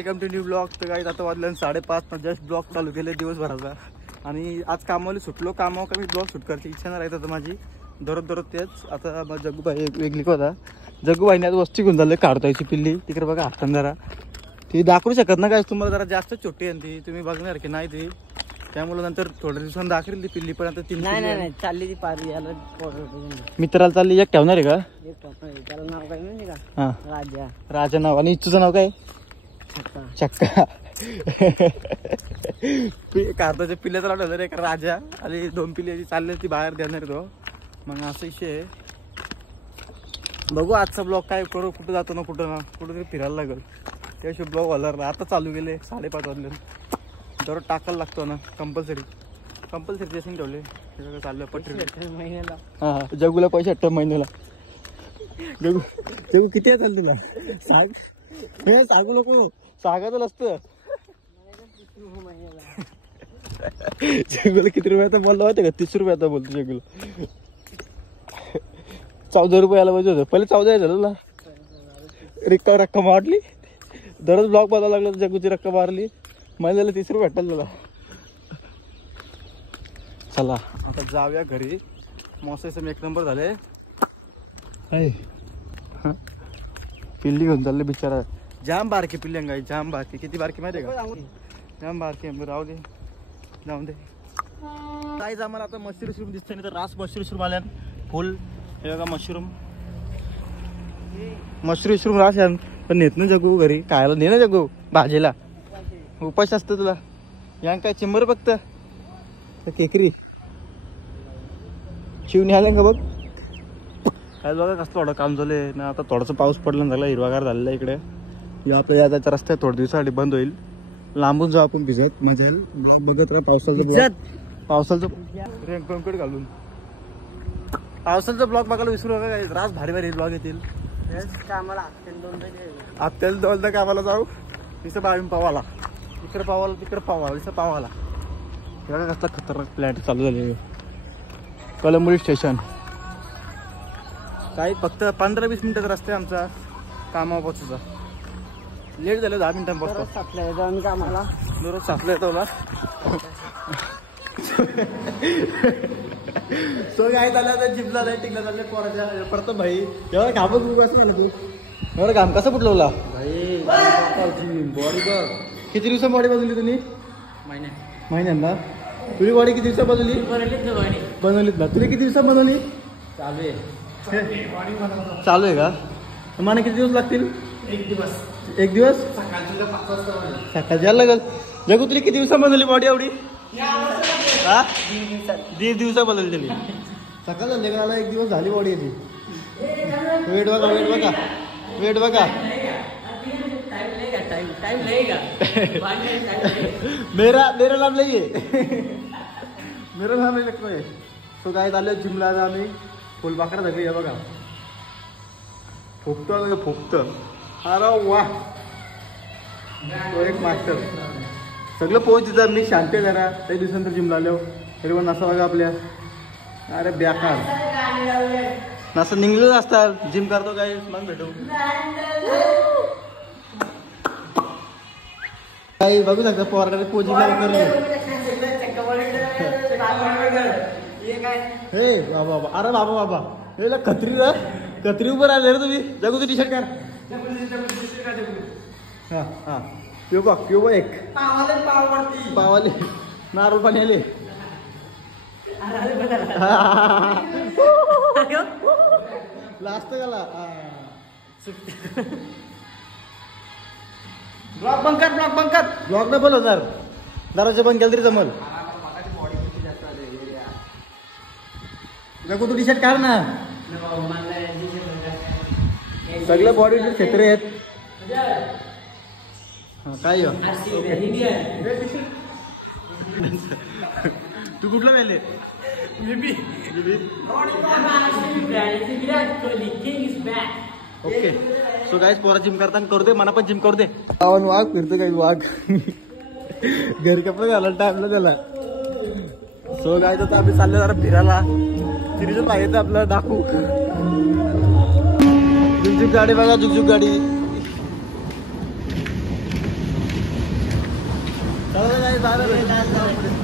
Welcome to new blog. तर काही आता वाजल्या 5:30 जस्ट ब्लॉग चालू केले दिवसभराचा. आणि आज कामाला सुटलो. कामावर कमी ब्लॉग शूट करायची इच्छा नाही राहत आता माझी. दररोज तेच. आता मग जग्गूबाई वेगळी होता. जग्गूबाईने आज वस्ती घेऊन झालं काढतायची पिल्ली. तिकडे बघा हातान जरा ती दाखवू शकत ना काय, तुम्हाला जरा जास्त छोटी आहे ती, तुम्ही बघणार की नाही ती. त्यामुळे नंतर थोड्या दिवसांनी दाखवेल ती पिल्ली. पण आता ती नाही चालली ती पारी याला मित्राला चालली. एक ठेवणार आहे का? त्याला नाव काय माहिती का? हा राजा. राजा नाव. आणि तुझं नाव काय? चक्का. कार्ताच्या पिल्ल्याचा नाव ठेवलं एक राजा. आणि 2 पिल्ले चालले ती बाहेर देणार तो. मग असं विषय आहे. बघू आजचा ब्लॉग काय करू, कुठं जातो ना कुठं तरी फिरायला लागेल. त्याशिवाय ब्लॉग व्हायला आता चालू गेले 5:30 वाजले. दररोज टाकायला लागतो ना कंपल्सरी जेसिंग ठेवले. चाललं पटरी महिन्याला. हा जगूला पैसे 8 महिन्याला. जगू किती आहे चालते तुला सांगू नको, सांगायचं नसतं. जगूला किती रुपयाचा बोलला होता का? 30 रुपयाचा बोलतो जगूला. 14 रुपये यायला पाहिजे होतं. पहिले 14 झालं तुला. रक्कम वाढली. दररोज ब्लॉग बघायला लागला जगूची रक्कम मारली. महिन्याला 30 रुपये भेटतात तुला. चला आता जाऊया घरी. मौसम 1 नंबर झाले. पिल्ली घेऊन चालले बिचारा. जाम बारकी पिल्ली अंगाई, जाम बारकी. किती बारकी माहिती आहे का? जाम बारकी. राहू दे, जाऊन दे. काहीच आम्हाला आता मशरूम दिसते नाही तर रास मशरूम आल्या फुल. हे बघा मशरूम रास आहे. पण नेत ना जगू घरी खायला. ने ना जगू भाजीला. उपास असतं तुला. या काय चिंबर बघत केकरी शिवणी आले का बघ. काय बघा कसं थोडं काम झालंय ना. आता थोडासा पाऊस पडला झाला, हिरवागार झालेला इकडे. आपल्या याचा रस्ता थोड्या दिवसासाठी बंद होईल. लांबून जाऊ आपण भिजत, मजा येईल. बघत राहा पावसाचं रेनकोट घालून. पावसाचा ब्लॉग बघायला विसरू नका. रास भारी ब्लॉग येतील. आपल्याला 2दा कामाला जाऊ. तिथं बावीन पावाला, तिकडे पावाला तिथं पावाला. एवढा कसला खतरनाक प्लॅट चालू झाले. कलंबुली स्टेशन. काही फक्त 15-20 मिनिटाचा रस्ता आहे आमचा कामावर पोहोचायचा. लेट झालं 10 मिनिटांपासून. कामाला दररोज सापला येतो मला. सो काय झालं आता जिमला नाही टिकला चालले पोराच्या. परत भाई एवढा घामच उगाच झालं तू. एवढा घाम कसा फुटला भाई? बॉडी बघ. किती दिवसा बॉडी बनवली तुम्ही? महिन्यात ना. तुझी बॉडी किती दिवसात बनवलीत ना? तुला किती दिवसात बनवली? चालू आहे का? मला किती दिवस लागतील? 1 दिवस. सकाळची यायला लागल. जगू तुला किती दिवसात बनवली बॉडी एवढी? 1.5 दिवसात बनवली त्यांनी. सकाळ संध्याकाळला 1 दिवस झाली बॉडी याची. वेट बघा. मेरा नाम नाही आहे. मेरा नाम नाही लगतो आहे. तो काय झालं जिमला आम्ही फुलपाखरा सगळी. आहे बघा फुकतो. अरे वा. तो एक मास्टर. सगळं पोहोच तिथं. मी शांती आहे जरा. काही दिवसानंतर जिमला आलो तरी पण असं बघा आपल्या. अरे बेकार असं निघलेलं असतात. जिम करतो काय मग भेटू. काही बघू शकता पोराकडे पोजिंग करतो. हे बाबा. अरे बाबा हे कत्री उभं राहिले रे तुम्ही. जगू तू टी शर्ट कर. हा पिओ एक पावाले नारळ पाणी आले. लास्ट गेला. ब्लॉक नाही बोलवणार. दरवाजा बंद केला तरी जमल. जगू तू टी शर्ट काढ ना. सगळे बॉडी क्षेत्र आहेत. काय तू कुठलं वेले? ओके. सो गाईज पोरा जिम करताना करू दे. मला पण जिम करू दे. वाघ फिरतो काही वाघ. घरी कपडे घालायला टाइमला त्याला. सो गाईज आता आम्ही चाललो जरा फिरायला. सिरीज पाहिजे आपल्याला दाखवू. झुकझुक गाडी बघा. झुकझुक गाडी चला,